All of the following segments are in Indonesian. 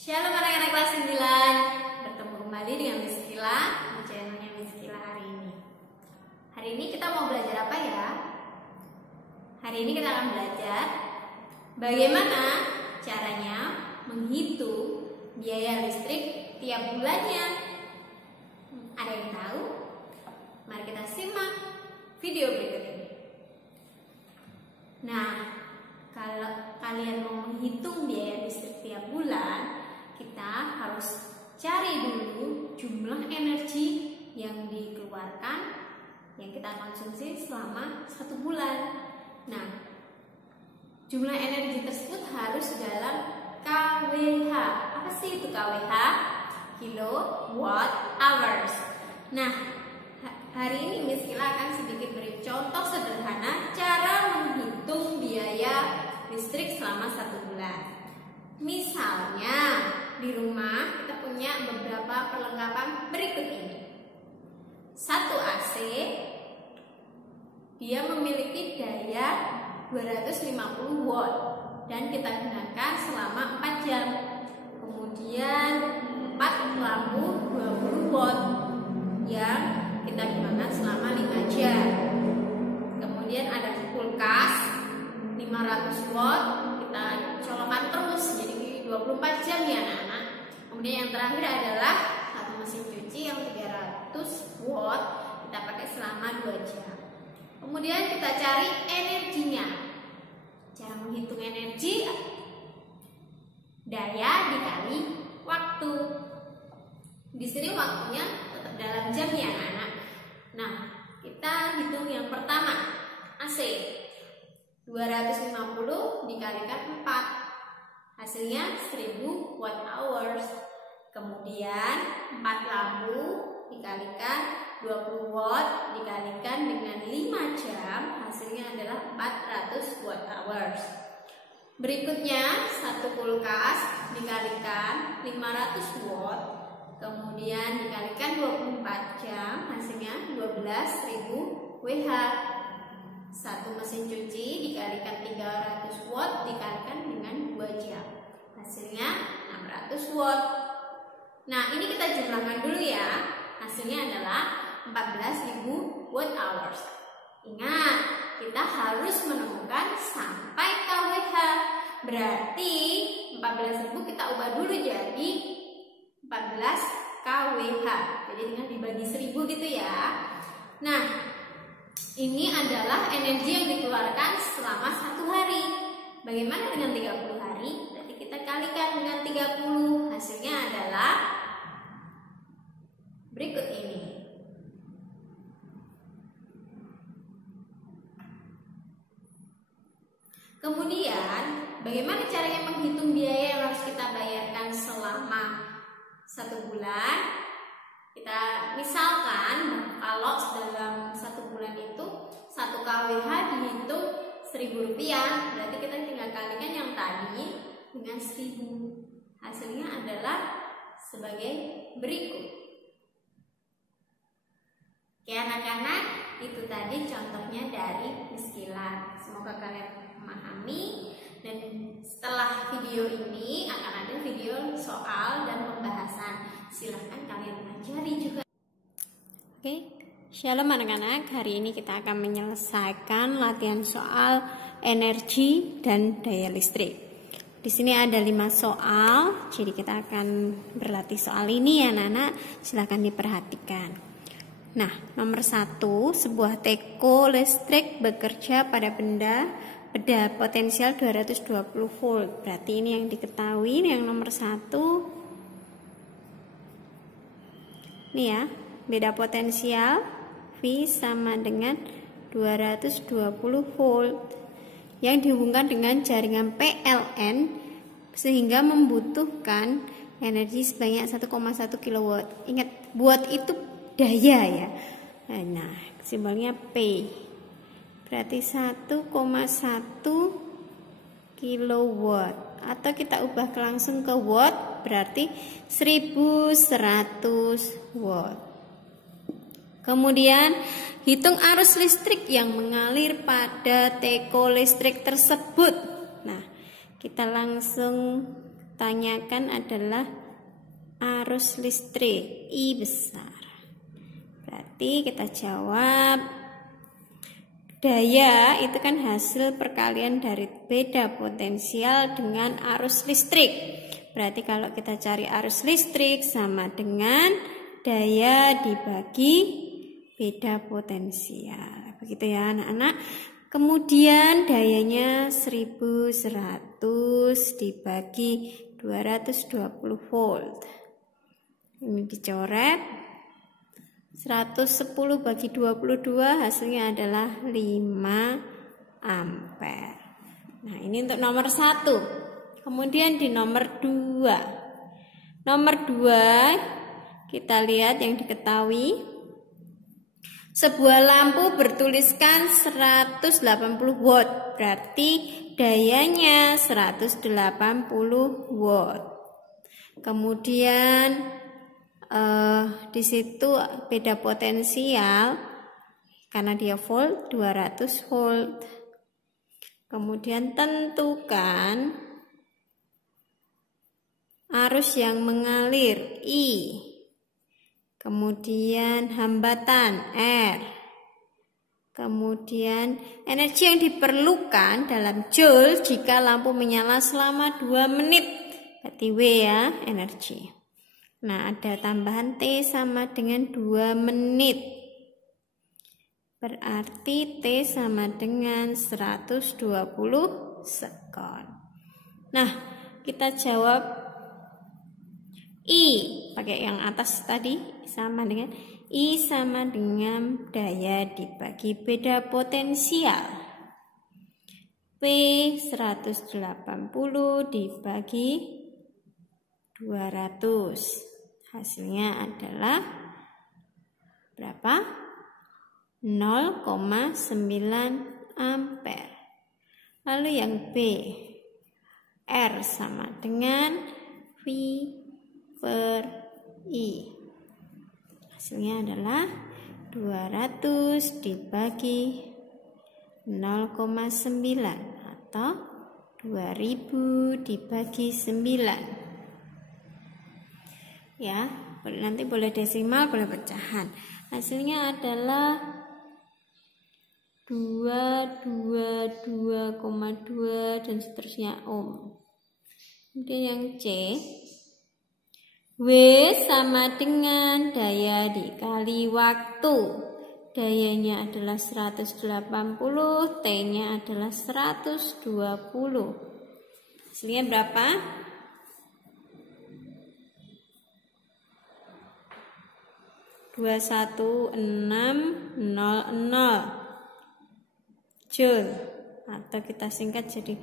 Shalom anak-anak kelas 9. Bertemu kembali dengan Miss Kila di channelnya Miss Kila hari ini. Hari ini kita mau belajar apa ya? Hari ini kita akan belajar bagaimana caranya menghitung biaya listrik tiap bulannya. Ada yang tahu? Mari kita simak video berikut ini. Nah, kalau kalian mau menghitung biaya listrik tiap bulan, kita harus cari dulu jumlah energi yang dikeluarkan, yang kita konsumsi selama 1 bulan. Nah, jumlah energi tersebut harus dalam kWh. Apa sih itu kWh? Kilowatt hours. Nah, hari ini Miss Kila akan sedikit beri contoh sederhana cara menghitung biaya listrik selama 1 bulan. Misalnya di rumah kita punya beberapa perlengkapan berikut ini. 1 AC, dia memiliki daya 250 watt dan kita gunakan selama 4 jam. Kemudian 4 lampu 20 watt yang kita gunakan selama 5 jam. Kemudian ada kulkas 500 watt, kita colokkan terus jadi 24 jam ya anak-anak. Kemudian yang terakhir adalah satu mesin cuci yang 300 watt, kita pakai selama 2 jam. Kemudian kita cari energinya. Cara menghitung energi, daya dikali waktu. Di sini waktunya tetap dalam jam ya anak-anak. Nah, kita hitung yang pertama, AC 250 dikalikan 4, hasilnya 1000 watt hours. Kemudian 4 lampu dikalikan 20 watt dikalikan dengan 5 jam, hasilnya adalah 400 watt hours. Berikutnya 1 kulkas dikalikan 500 watt, kemudian dikalikan 24 jam, hasilnya 12.000 Wh. 1 mesin cuci dikalikan 300 watt dikalikan dengan 2 jam, hasilnya 600 watt. Nah, ini kita jumlahkan dulu ya. Hasilnya adalah 14.000 watt hours. Ingat, kita harus menemukan sampai kWh. Berarti 14.000 kita ubah dulu jadi 14 kWh. Jadi dengan dibagi 1000 gitu ya. Nah, ini adalah energi yang dikeluarkan selama 1 hari. Bagaimana dengan 30 hari? Berarti kita kalikan dengan 30. Hasilnya adalah berikut ini. Kemudian, bagaimana caranya menghitung biaya yang harus kita bayarkan selama 1 bulan? Kita misalkan kalau dalam 1 bulan itu 1 kWh dihitung Rp1.000, berarti kita tinggal kalikan yang tadi dengan 1000. Hasilnya adalah sebagai berikut. Oke anak-anak, itu tadi contohnya dari Miss Kila. Semoga kalian memahami, dan setelah video ini akan ada video soal dan pembahasan. Silahkan kalian pelajari juga. Oke, shalom anak-anak. Hari ini kita akan menyelesaikan latihan soal energi dan daya listrik. Di sini ada 5 soal, jadi kita akan berlatih soal ini ya anak-anak. Silahkan diperhatikan. Nah, nomor 1, sebuah teko listrik bekerja pada benda potensial 220 volt. Berarti ini yang diketahui, yang nomor 1. Ini ya, beda potensial V sama dengan 220 volt yang dihubungkan dengan jaringan PLN sehingga membutuhkan energi sebanyak 1,1 kW. Ingat, buat itu daya ya. Nah, simbolnya P. Berarti 1,1 kilowatt, atau kita ubah langsung ke watt, berarti 1100 watt. Kemudian hitung arus listrik yang mengalir pada teko listrik tersebut. Nah, kita langsung tanyakan adalah arus listrik I besar. Berarti kita jawab daya itu kan hasil perkalian dari beda potensial dengan arus listrik. Berarti kalau kita cari arus listrik sama dengan daya dibagi beda potensial. Begitu ya anak-anak. Kemudian dayanya 1100 dibagi 220 volt. Ini dicoret. 110 bagi 22 hasilnya adalah 5 ampere. Nah, ini untuk nomor 1. Kemudian di nomor 2. Nomor 2 kita lihat yang diketahui. Sebuah lampu bertuliskan 180 watt, berarti dayanya 180 watt. Kemudian di situ beda potensial karena dia volt 200 volt. Kemudian tentukan arus yang mengalir I. Kemudian hambatan R. Kemudian energi yang diperlukan dalam joule jika lampu menyala selama 2 menit. Berarti W ya, energi. Nah, ada tambahan T sama dengan 2 menit. Berarti T sama dengan 120 sekon. Nah, kita jawab I. Pakai yang atas tadi sama dengan I sama dengan daya dibagi beda potensial. P 180 dibagi 200. Hasilnya adalah berapa? 0,9 ampere. Lalu yang B, R sama dengan V per I. Hasilnya adalah 200 dibagi 0,9 atau 2000 dibagi 9. Ya, nanti boleh desimal, boleh pecahan. Hasilnya adalah 222,2 dan seterusnya ohm. Kemudian yang C, W sama dengan daya dikali waktu. Dayanya adalah 180, T-nya adalah 120. Hasilnya berapa? 21600 joule, atau kita singkat jadi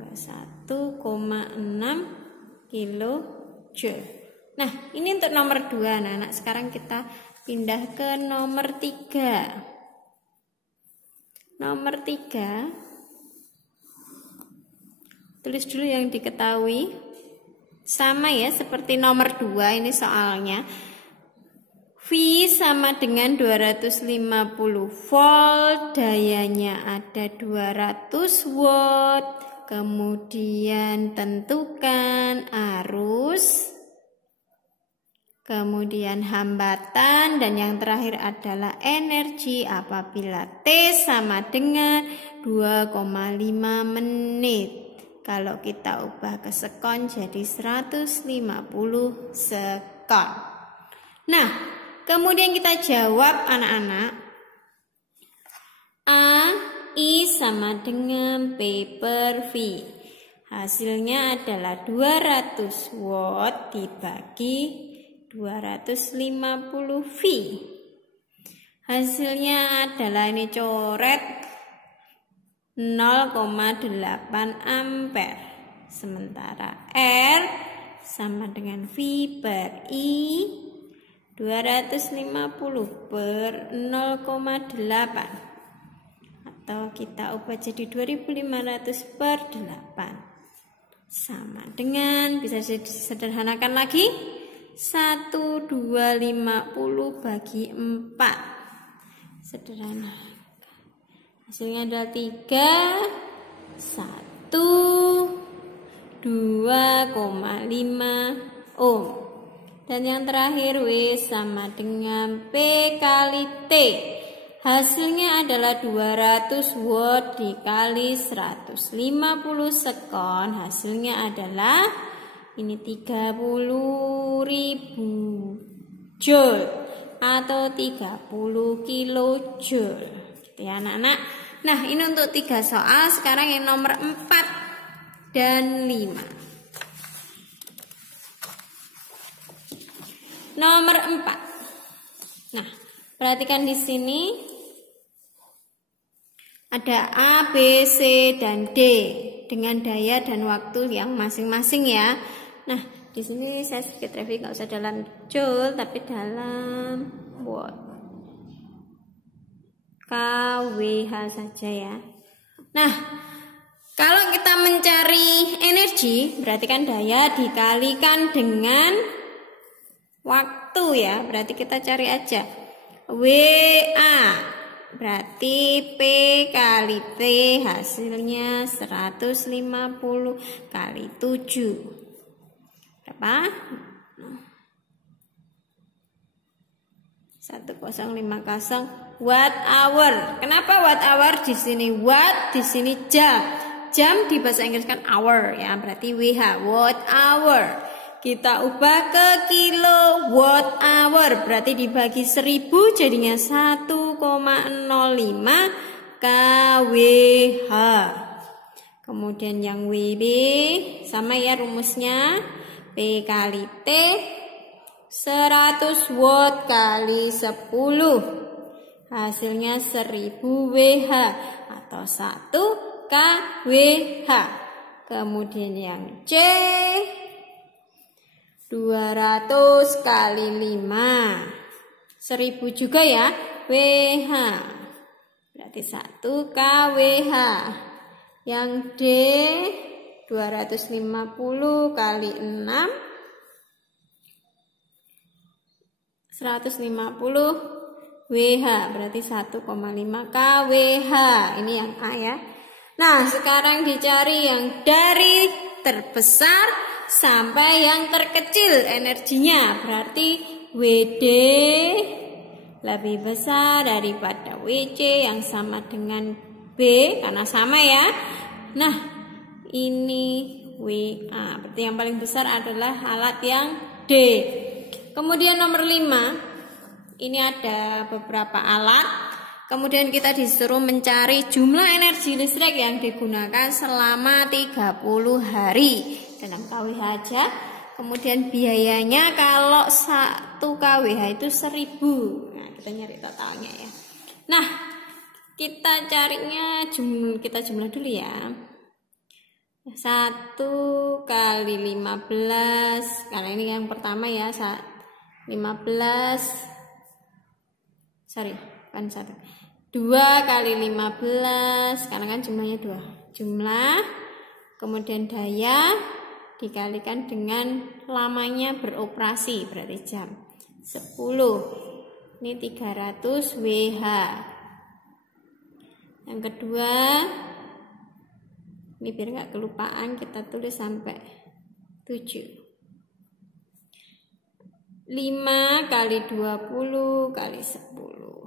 21,6 kilojoule. Nah, ini untuk nomor 2 anak-anak. Sekarang kita pindah ke nomor 3. Nomor 3, tulis dulu yang diketahui. Sama ya seperti nomor 2 ini soalnya. V sama dengan 250 volt, dayanya ada 200 watt. Kemudian tentukan arus, kemudian hambatan, dan yang terakhir adalah energi apabila T sama dengan 2,5 menit. Kalau kita ubah ke sekon jadi 150 sekon. Nah, kemudian kita jawab anak-anak. A, I sama dengan P per V. Hasilnya adalah 200 watt dibagi 250 V. Hasilnya adalah ini coret 0,8 ampere. Sementara R sama dengan V per I 250 per 0,8, atau kita ubah jadi 2500 per 8 sama dengan, bisa disederhanakan lagi, 1250 bagi 4. Sederhana. Hasilnya adalah 3, 1, 2,5 ohm. Dan yang terakhir W sama dengan P kali T. Hasilnya adalah 200 watt dikali 150 sekon. Hasilnya adalah ini 30.000 joule atau 30 kilojoule. Gitu ya anak-anak. Nah, ini untuk 3 soal. Sekarang yang nomor 4 dan 5. Nomor 4. Nah, perhatikan di sini ada A, B, C, dan D dengan daya dan waktu yang masing-masing ya. Nah, di sini saya sedikit review, nggak usah dalam joule tapi dalam watt. kWh saja ya. Nah, kalau kita mencari energi, berarti kan daya dikalikan dengan waktu ya. Berarti kita cari aja WA. Berarti P kali T hasilnya 150 kali 7. Berapa? 1050 watt hour. Kenapa watt hour di sini watt, di sini jam. Jam di bahasa Inggris kan hour ya, berarti WH, watt hour. Kita ubah ke kilowatt hour, berarti dibagi 1000 jadinya 1,05 kWh. Kemudian yang WB sama ya rumusnya, P kali T 100 watt kali 10. Hasilnya 1000 WH atau 1 kWh. Kemudian yang C 200 kali 5. 1000 juga ya WH. Berarti 1 kWh. Yang D 250 kali 6. 150 WH. Berarti 1,5 kWh. Ini yang A ya. Nah, sekarang dicari yang dari terbesar sampai yang terkecil energinya. Berarti WD lebih besar daripada WC yang sama dengan B karena sama ya. Nah, ini WA. Berarti yang paling besar adalah alat yang D. Kemudian nomor 5. Ini ada beberapa alat. Kemudian kita disuruh mencari jumlah energi listrik yang digunakan selama 30 hari. Dalam kWh aja. Kemudian biayanya kalau 1 kWh itu 1000. Nah, kita nyari totalnya ya. Nah, kita carinya kita jumlah dulu ya. 1 kali 15. Karena ini yang pertama ya, 15. Sorry, bukan 1. 2 kali 15. Karena kan jumlahnya 2. Jumlah. Kemudian daya dikalikan dengan lamanya beroperasi, berarti jam 10. Ini 300 WH. Yang kedua, ini biar nggak kelupaan kita tulis sampai 7. 5 kali 20 kali 10.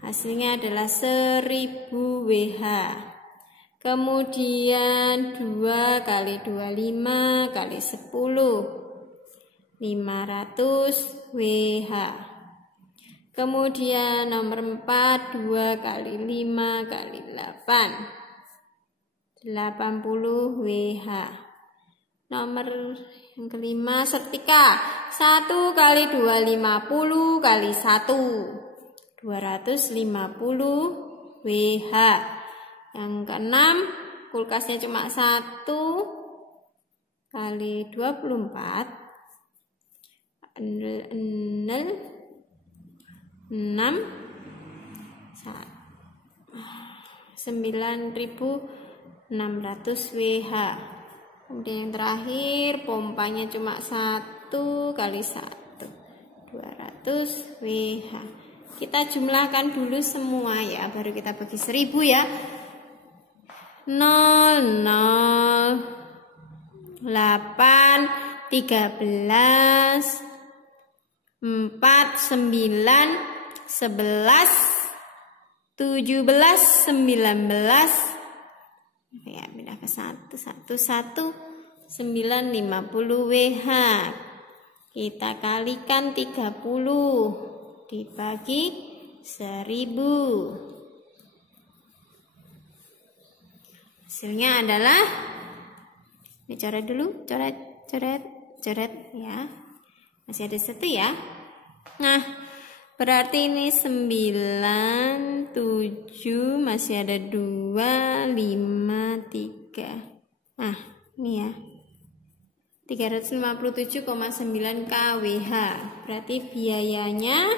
Hasilnya adalah 1000 WH. Kemudian 2 kali 25 kali 10. 500 WH. Kemudian nomor 4, 2 kali 5 kali 8. 80 WH. Nomor yang kelima setrika. 1 kali 2, 50 kali 1. 250 WH. Yang keenam, kulkasnya cuma 1 kali 24. 6 9.600 WH. Kemudian yang terakhir, pompanya cuma 1 kali 1. 200 WH. Kita jumlahkan dulu semua ya, baru kita bagi 1000 ya. 0, 0, 8, 13, 4, 9, 11, 17, 19. Ya, pindah ke 1, 950 WH. Kita kalikan 30 dibagi 1000. Hasilnya adalah, dicoret dulu, coret ya. Masih ada 1 ya. Nah, berarti ini 9, 7, masih ada 2, 5, 3. Nah, ini ya. 357,9 kWh. Berarti biayanya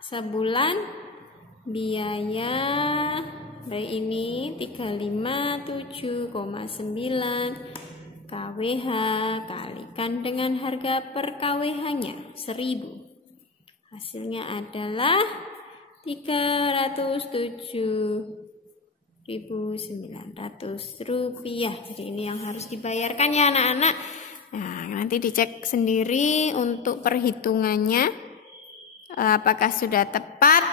sebulan biaya baik ini 357,9 kWh kalikan dengan harga per kWh-nya 1000. Hasilnya adalah 307.900 rupiah. Jadi ini yang harus dibayarkan ya anak-anak. Nah, nanti dicek sendiri untuk perhitungannya, apakah sudah tepat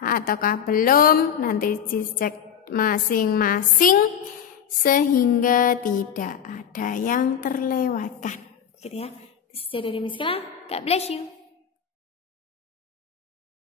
ataukah belum. Nanti dicek masing-masing sehingga tidak ada yang terlewatkan. Gitu ya. Itu saja dari Miss Kala. God bless you.